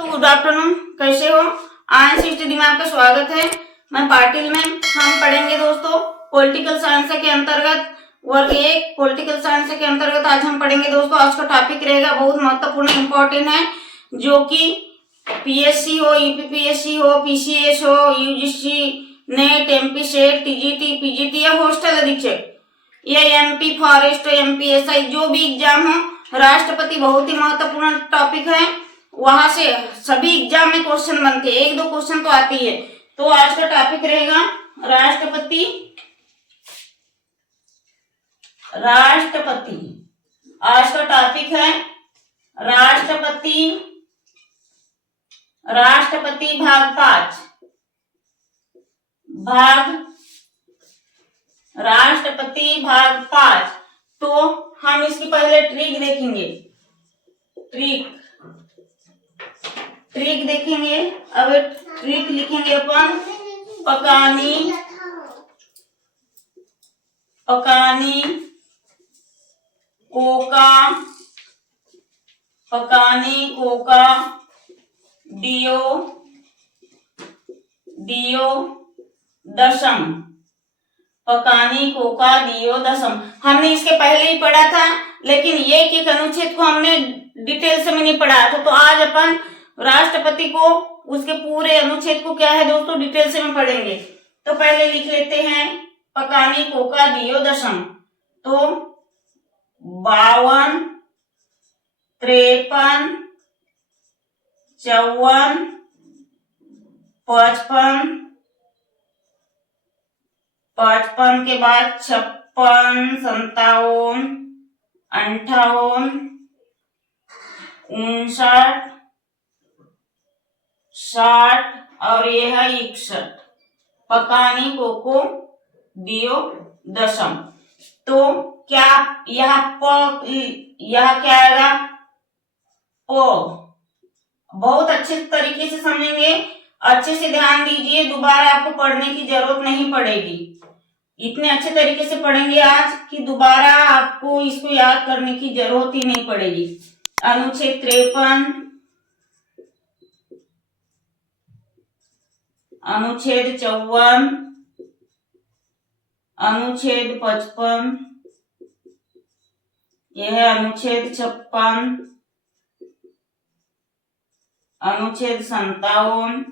तो good afternoon, कैसे हो? आज स्टडी में आपका स्वागत है। मैं पाटिल में। हम पढ़ेंगे दोस्तों पॉलिटिकल साइंस के अंतर्गत वर्ग 1 पॉलिटिकल साइंस के अंतर्गत आज हम पढ़ेंगे दोस्तों। आज का टॉपिक रहेगा बहुत महत्वपूर्ण इंपॉर्टेंट है, जो कि पीएससी हो, यूपीपीएससी हो, पीसीएस हो, UGC, net, MP set, TGT, PGT या हॉस्टल अधीक्षक या एमपी फॉरेस्ट, एमपीएसआई, जो भी एग्जाम हो, राष्ट्रपति बहुत ही महत्वपूर्ण टॉपिक है। वहां से सभी एग्जाम में क्वेश्चन बनते हैं, 1-2 क्वेश्चन तो आती है। तो आज का टॉपिक रहेगा राष्ट्रपति। आज का टॉपिक है राष्ट्रपति भाग 5। राष्ट्रपति भाग 5। तो हम इसकी पहले ट्रिक देखेंगे। ट्रिक देखेंगे। अब ट्रिक लिखेंगे अपन। पकानी कोका दियो दशम। पकानी कोका दियो दशम हमने इसके पहले ही पढ़ा था, लेकिन ये एक अनुच्छेद को हमने डिटेल से में नहीं पढ़ा था। तो आज अपन राष्ट्रपति को, उसके पूरे अनुच्छेद को क्या है दोस्तों, डिटेल से में पढ़ेंगे। तो पहले लिख लेते हैं पकानी कोका दियो दशम। तो 52, 53, 54, 55 के बाद 56, 57, 58, 59, 60 और ये है 61। पकानी कोको दियो दशम। तो क्या यहाँ क्या आएगा? ओ। बहुत अच्छे तरीके से समझेंगे, अच्छे से ध्यान दीजिए, दोबारा आपको पढ़ने की जरूरत नहीं पड़ेगी। इतने अच्छे तरीके से पढ़ेंगे आज कि दोबारा आपको इसको याद करने की जरूरत ही नहीं पड़ेगी। अनुच्छेद 53, अनुच्छेद 54, अनुच्छेद 55, यह है अनुच्छेद 56, अनुच्छेद 57।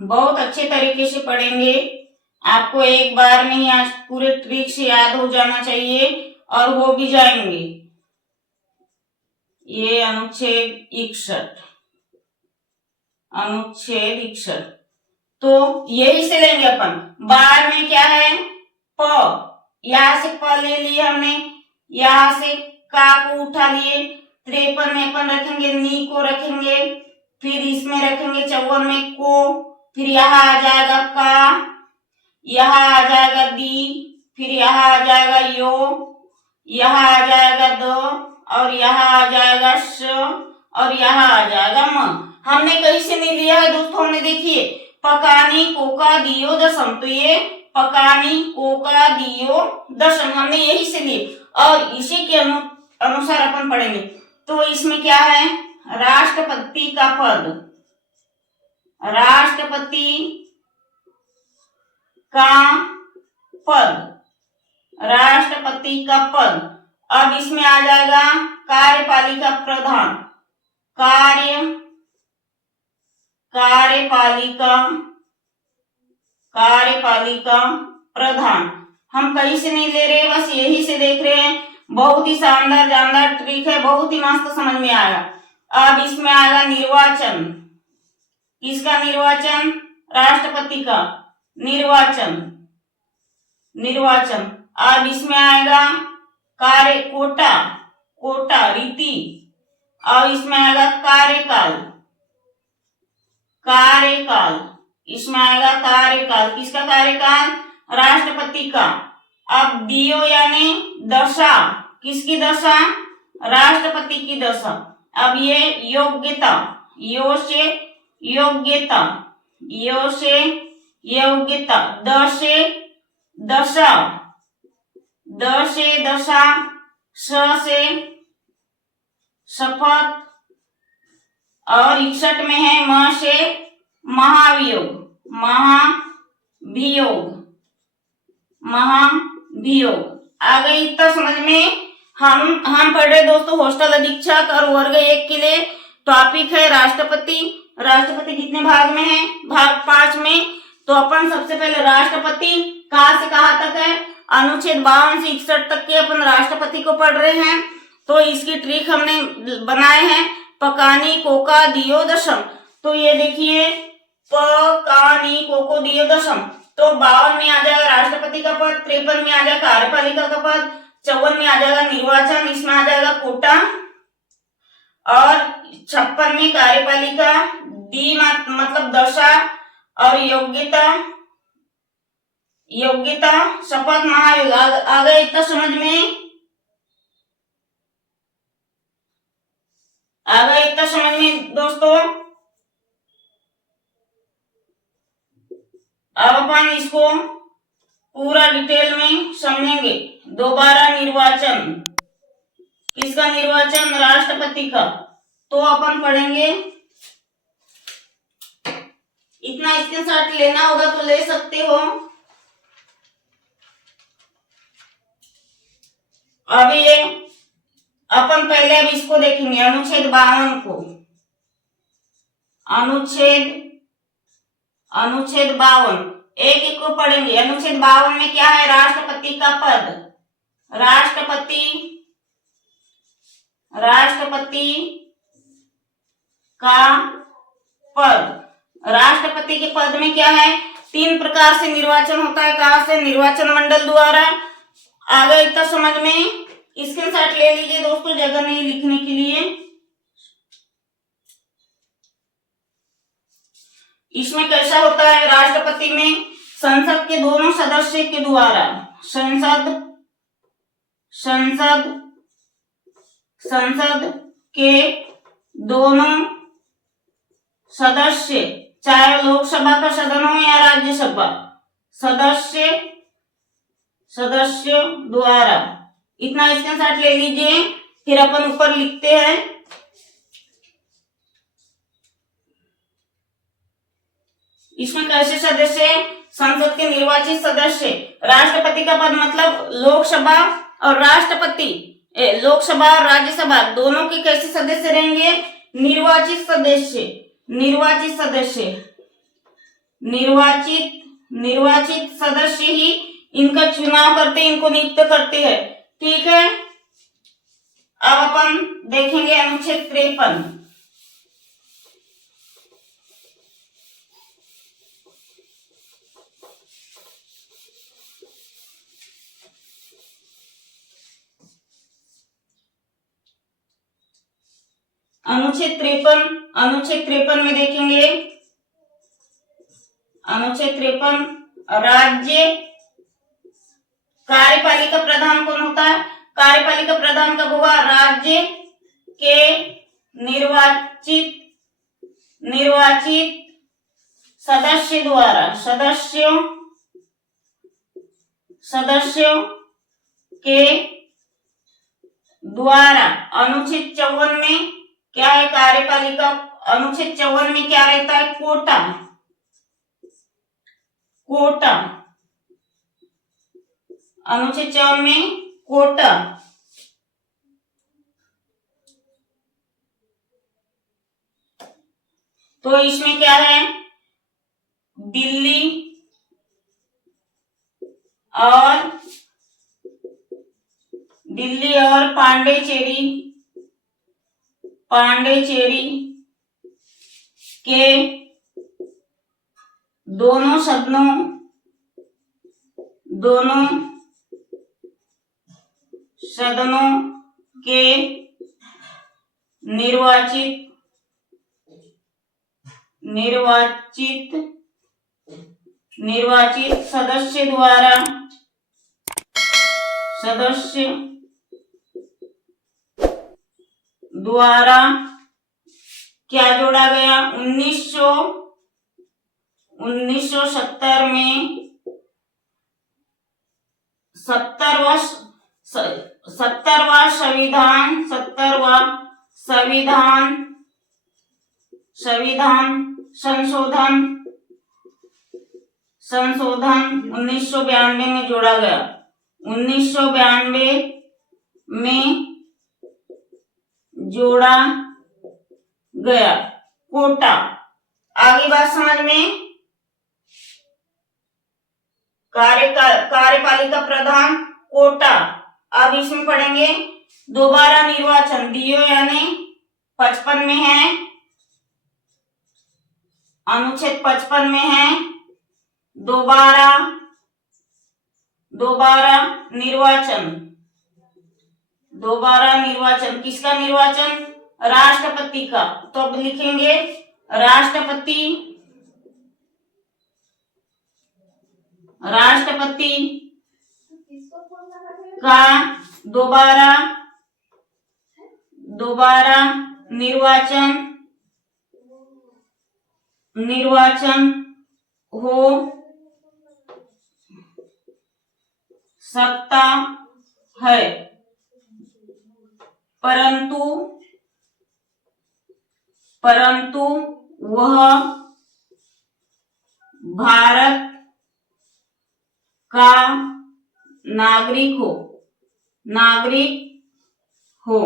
बहुत अच्छे तरीके से पढ़ेंगे। आपको एक बार में ही आज पूरे ट्रिक से याद हो जाना चाहिए और हो भी जाएंगे। ये अनुच्छेद 61। तो यही से लेंगे अपन। बार में क्या है? प। यहां से प ले लिए हमने, यहां से का को उठा लिए, 53 में अपन रखेंगे नी को रखेंगे, फिर इसमें रखेंगे 54 में को, फिर यहाँ आ जाएगा का, यहाँ आ जाएगा दी, फिर यहाँ आ जाएगा यो, यहाँ आ जाएगा द, और यहाँ आ जाएगा श, और यहाँ आ जाएगा म। हमने कहीं से नहीं लिया है दोस्तों, हमने देखिए पकानी कोका दियो दशम। तो ये पकानी कोका दियो दशम हमने यही से लिए और इसी के अनुसार अपन पढ़ेंगे। तो इसमें क्या है? राष्ट्रपति का पद। राष्ट्रपति का पद। अब इसमें आ जाएगा कार्यपालिका प्रधान। कार्यपालिका प्रधान हम कहीं से नहीं ले रहे, बस यही से देख रहे हैं। बहुत ही शानदार जानदार ट्रिक है, बहुत ही मस्त समझ में आएगा। अब इसमें आएगा निर्वाचन। किसका निर्वाचन? राष्ट्रपति का निर्वाचन। अब इसमें आएगा कोटा रीति। अब इसमें आएगा कार्यकाल। इसमें आएगा कार्यकाल। किसका कार्यकाल? राष्ट्रपति का। अब दियो यानी दशा। किसकी दशा? राष्ट्रपति की दशा। अब ये योग्यता, यो से योग्यता, द से दशा, स से शपथ, और 61 में है म से महाभियोग, महाभियोग, महाभियोग। आ गई इतना समझ में। हम पढ़ रहे दोस्तों हॉस्टल अधीक्षक और वर्ग 1 के लिए टॉपिक है राष्ट्रपति। राष्ट्रपति कितने भाग में है? भाग 5 में। तो अपन सबसे पहले राष्ट्रपति कहाँ से कहाँ तक है? अनुच्छेद 52 से 61 तक के अपन राष्ट्रपति को पढ़ रहे हैं। तो इसकी ट्रिक हमने बनाए हैं पकानी कोका दियो दशम। तो ये देखिए पकानी कोको दियो दशम। तो 52 में आ जाएगा राष्ट्रपति का पद, 53 में आ जाएगा कार्यपालिका का पद, 54 में आ जाएगा निर्वाचन, इसमें आ जाएगा कोटा, और 56 में कार्यपालिका, डी मतलब दशा, और योग्यता शपथ महाभियोग। आ गए इतना समझ में? आ गए इतना समझ में दोस्तों? अब अपन इसको पूरा डिटेल में समझेंगे। दोबारा निर्वाचन, किसका निर्वाचन? राष्ट्रपति का। तो अपन पढ़ेंगे, इतना स्क्रीनशॉट लेना होगा तो ले सकते हो। अब ये अपन पहले अब इसको देखेंगे अनुच्छेद 52 को। अनुच्छेद 52 एक एक को पढ़ेंगे। अनुच्छेद 52 में क्या है? राष्ट्रपति का पद। राष्ट्रपति का पद। राष्ट्रपति के पद में क्या है? 3 प्रकार से निर्वाचन होता है। कहां से? निर्वाचन मंडल द्वारा। आ गया इतना समझ में? स्क्रीनशॉट ले लीजिए दोस्तों, जगह नहीं लिखने के लिए। इसमें कैसा होता है? राष्ट्रपति में संसद के दोनों सदस्य के द्वारा, संसद के दोनों सदस्य, चाहे लोकसभा का सदन हो या राज्यसभा, सदस्य द्वारा। इतना स्क्रीनशॉट ले लीजिए, फिर अपन ऊपर लिखते हैं। इसमें कैसे सदस्य? संसद के निर्वाचित सदस्य। राष्ट्रपति का पद मतलब लोकसभा और लोकसभा और राज्यसभा दोनों के कैसे सदस्य रहेंगे? निर्वाचित सदस्य ही इनका चुनाव करते, इनको नियुक्त करते हैं। ठीक है। अब अपन देखेंगे अनुच्छेद 53। अनुच्छेद 53 में देखेंगे, अनुच्छेद 53 राज्य कार्यपालिका प्रधान कौन होता है? कार्यपालिका प्रधान कब हुआ? राज्य के निर्वाचित सदस्य द्वारा, सदस्यों के द्वारा। अनुच्छेद 54 में क्या है? कार्यपालिका। अनुच्छेद 54 में क्या रहता है? कोटा। अनुच्छेद 54 में कोटा। तो इसमें क्या है? दिल्ली और पांडिचेरी के दोनों सदनों के निर्वाचित सदस्य द्वारा क्या जोड़ा गया? 1970 में 70वां संविधान संविधान संशोधन 1992 में जोड़ा गया। 1992 में जोड़ा गया। कोटा, आगे बात समझ में। कार्यपालिका प्रधान कोटा। अब इसमें पढ़ेंगे दोबारा निर्वाचन, डीओ यानी 55 में है, अनुच्छेद 55 में है। दोबारा निर्वाचन किसका निर्वाचन? राष्ट्रपति का। तो अब लिखेंगे राष्ट्रपति का दोबारा निर्वाचन हो सकता है, परंतु वह भारत का नागरिक हो।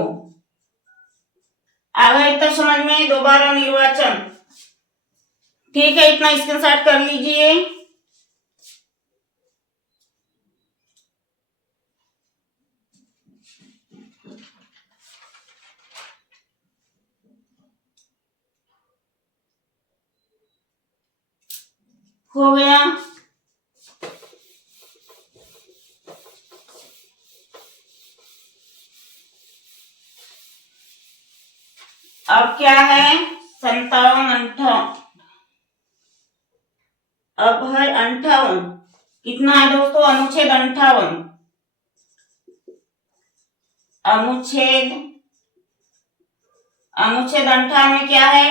आ गया इतना समझ में? दोबारा निर्वाचन। ठीक है, इतना स्क्रीनशॉट कर लीजिए। हो गया। अब क्या है? 57, अब है 58। कितना है दोस्तों? अनुच्छेद 58। अनुच्छेद 58 में क्या है?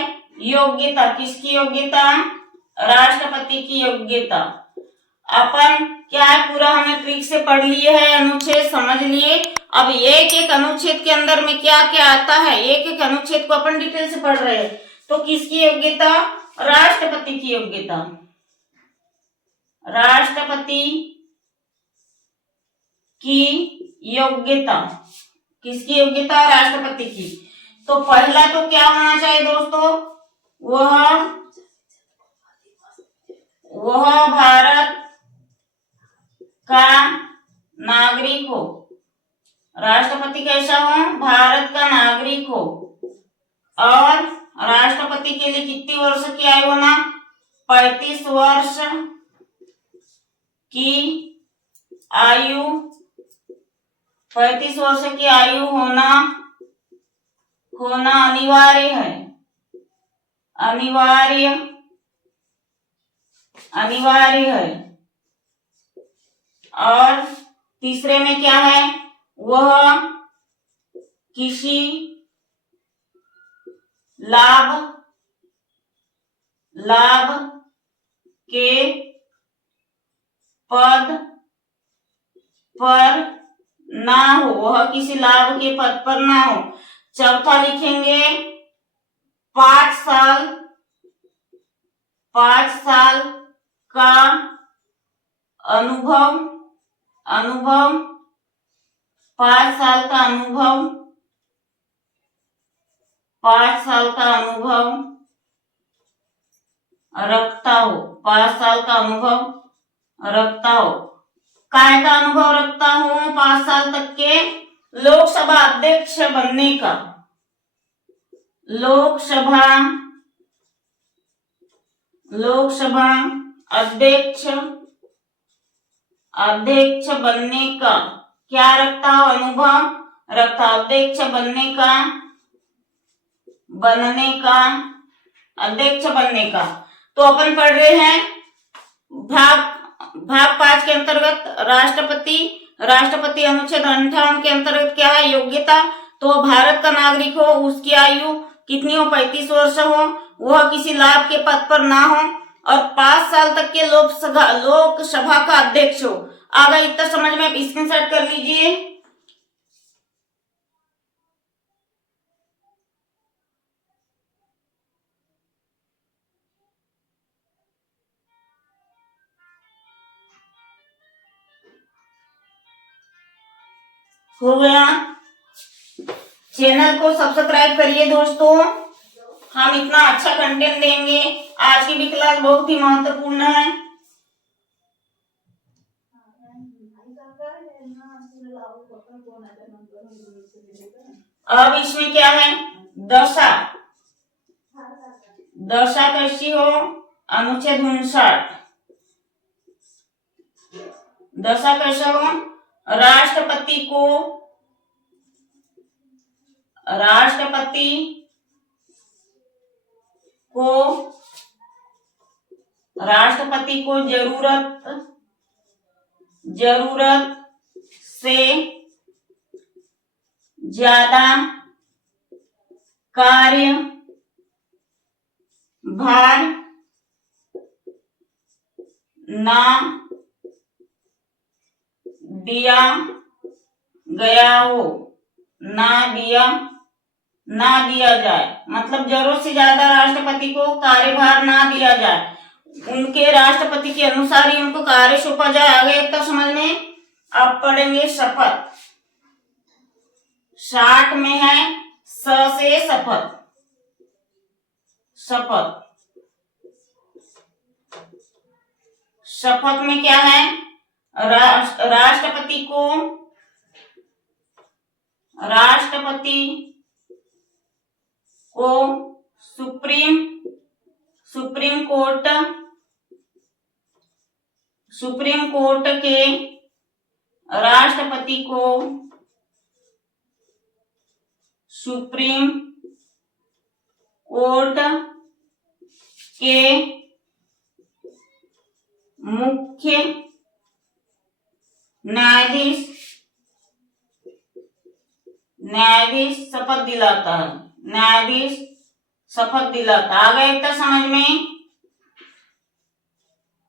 योग्यता। किसकी योग्यता? राष्ट्रपति की योग्यता। अपन क्या है, पूरा हमने ट्रिक से पढ़ लिए है, अनुच्छेद समझ लिए। अब एक एक अनुच्छेद के अंदर में क्या क्या आता है, एक एक अनुच्छेद को अपन डिटेल से पढ़ रहे हैं। तो किसकी योग्यता? राष्ट्रपति की योग्यता। राष्ट्रपति की योग्यता। किसकी योग्यता? राष्ट्रपति की। तो पहला तो क्या होना चाहिए दोस्तों? वह भारत का नागरिक हो। राष्ट्रपति कैसा हो? भारत का नागरिक हो। और राष्ट्रपति के लिए कितनी वर्ष की आयु होना? 35 वर्ष की आयु। 35 वर्ष की आयु होना अनिवार्य है। अनिवार्य है। और तीसरे में क्या है? वह किसी लाभ के पद पर ना हो। वह किसी लाभ के पद पर ना हो। चौथा लिखेंगे 5 साल का अनुभव। 5 साल का अनुभव 5 साल का अनुभव रखता हो। 5 साल का अनुभव रखता हो। काय का अनुभव रखता हो? 5 साल तक के लोकसभा अध्यक्ष बनने का। लोकसभा अध्यक्ष बनने का क्या रखता हो? अनुभव रखता। अध्यक्ष बनने का। तो अपन पढ़ रहे हैं भाग 5 के अंतर्गत राष्ट्रपति अनुच्छेद 58 के अंतर्गत क्या है? योग्यता। तो भारत का नागरिक हो, उसकी आयु कितनी हो? 35 वर्ष हो, वह किसी लाभ के पद पर ना हो, और 5 साल तक के लोकसभा का अध्यक्ष हो। आगे इतना समझ में? स्क्रीनशॉट कर लीजिए। हो गया। चैनल को सब्सक्राइब करिए दोस्तों, हम इतना अच्छा कंटेंट देंगे। आज की भी क्लास बहुत ही महत्वपूर्ण है। अब इसमें क्या है, दशा। दशा कैसी हो, अनुच्छेद 59। दशा कैसा हो, राष्ट्रपति को जरूरत से ज्यादा कार्य भार ना दिया गया हो, ना दिया जाए। मतलब जरूरत से ज्यादा राष्ट्रपति को कार्यभार ना दिया जाए, उनके राष्ट्रपति के अनुसार ही उनको कार्य सौंपा जाए। आगे इतना समझ में। अब पढ़ेंगे शपथ। 60 में है स से शपथ। शपथ में क्या है, राष्ट्रपति को सुप्रीम कोर्ट के राष्ट्रपति को सुप्रीम कोर्ट के मुख्य न्यायाधीश शपथ दिलाता है। आ गया इतना समझ में।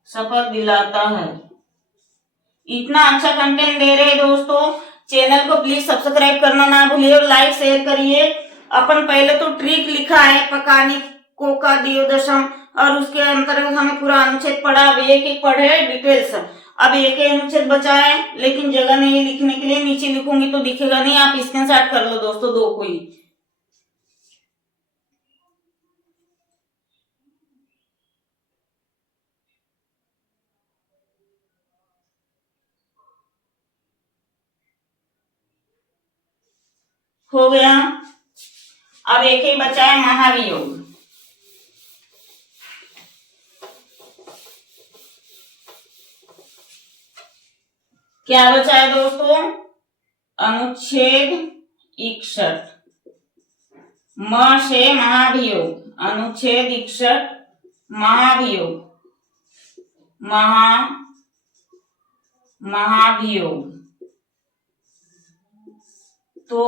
शपथ दिलाता है। इतना अच्छा कंटेंट दे रहे हैं दोस्तों, चैनल को प्लीज सब्सक्राइब करना ना भूलिए और लाइक शेयर करिए। अपन पहले तो ट्रिक लिखा है पकाने को का दियोदशम, और उसके अंतर्गत हमें पूरा अनुच्छेद पढ़ा। अब एक एक पढ़े डिटेल्स। अब एक अनुच्छेद बचा है, लेकिन जगह नहीं लिखने के लिए, नीचे लिखूंगी तो दिखेगा नहीं। आप स्क्रीनशॉट कर लो दोस्तों, 2 को ही। हो गया। अब एक ही बचा है महाभियोग। क्या बचा है दोस्तों, अनुच्छेद 61 म से महाभियोग। अनुच्छेद 61 महाभियोग। महाभियोग तो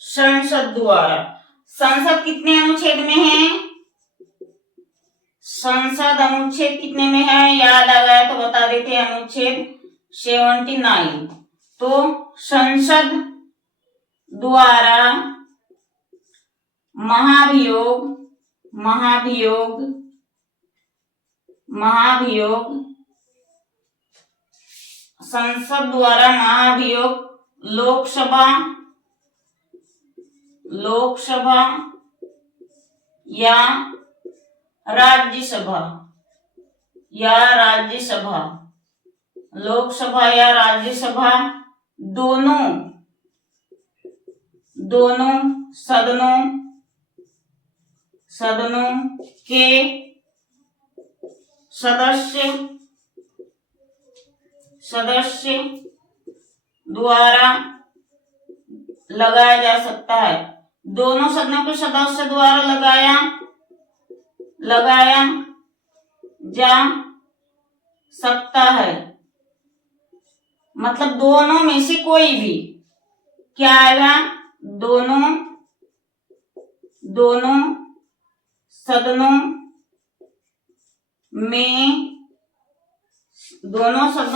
संसद द्वारा। संसद कितने अनुच्छेद में है, संसद अनुच्छेद कितने में है, याद आ गया तो बता देते हैं। अनुच्छेद 79। तो संसद द्वारा संसद द्वारा महाभियोग लोकसभा या राज्यसभा लोकसभा या राज्यसभा दोनों सदनों के सदस्य द्वारा लगाया जा सकता है। दोनों सदनों के सदस्य द्वारा लगाया जा सकता है। मतलब दोनों में से कोई भी। क्या आएगा, दोनों सदनों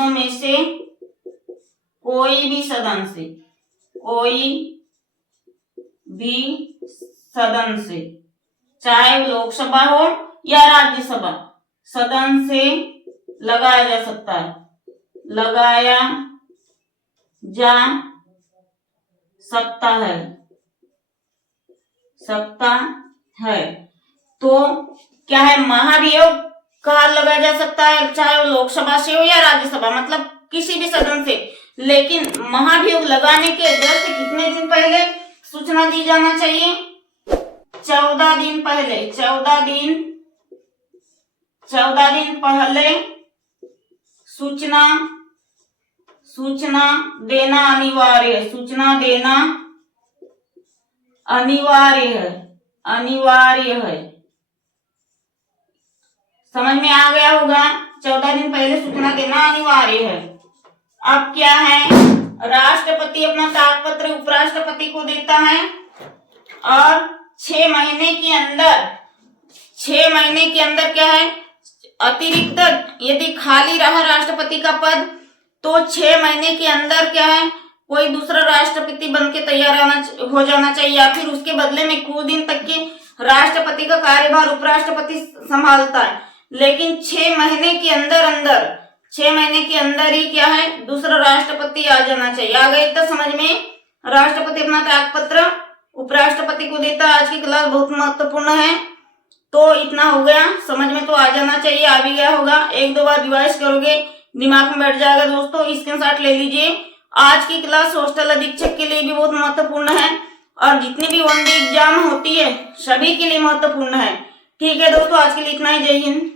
में से कोई भी सदन से, चाहे लोकसभा हो या राज्यसभा, सदन से लगाया जा सकता है, लगाया जा सकता है, सकता है। तो क्या है, महाभियोग कहाँ लगाया जा सकता है, चाहे वो लोकसभा से हो या राज्यसभा, मतलब किसी भी सदन से। लेकिन महाभियोग लगाने के 10 से कितने दिन पहले सूचना दी जाना चाहिए? 14 दिन पहले, 14 दिन पहले सूचना देना अनिवार्य है, सूचना देना अनिवार्य है। समझ में आ गया होगा, 14 दिन पहले सूचना देना अनिवार्य है। अब क्या है, राष्ट्रपति अपना त्यागपत्र उपराष्ट्रपति को देता है और 6 महीने के अंदर क्या है, अतिरिक्त यदि खाली रहा राष्ट्रपति का पद तो 6 महीने के अंदर क्या है, कोई दूसरा राष्ट्रपति बन के तैयार हो जाना चाहिए, या फिर उसके बदले में कुछ दिन तक के राष्ट्रपति का कार्यभार उपराष्ट्रपति संभालता है। लेकिन 6 महीने के अंदर ही क्या है, दूसरा राष्ट्रपति आ जाना चाहिए। आ गए तो समझ में, राष्ट्रपति अपना त्यागपत्र उपराष्ट्रपति को देता है। आज की क्लास बहुत महत्वपूर्ण है, तो इतना हो गया, समझ में तो आ जाना चाहिए, आ भी गया होगा। 1-2 बार रिवाइज करोगे दिमाग में बैठ जाएगा दोस्तों। स्क्रीनशॉट ले लीजिए। आज की क्लास हॉस्टल अधीक्षक के लिए भी बहुत महत्वपूर्ण है और जितनी भी वन डे एग्जाम होती है सभी के लिए महत्वपूर्ण है। ठीक है दोस्तों, आज के लिए इतना ही। जय हिंद।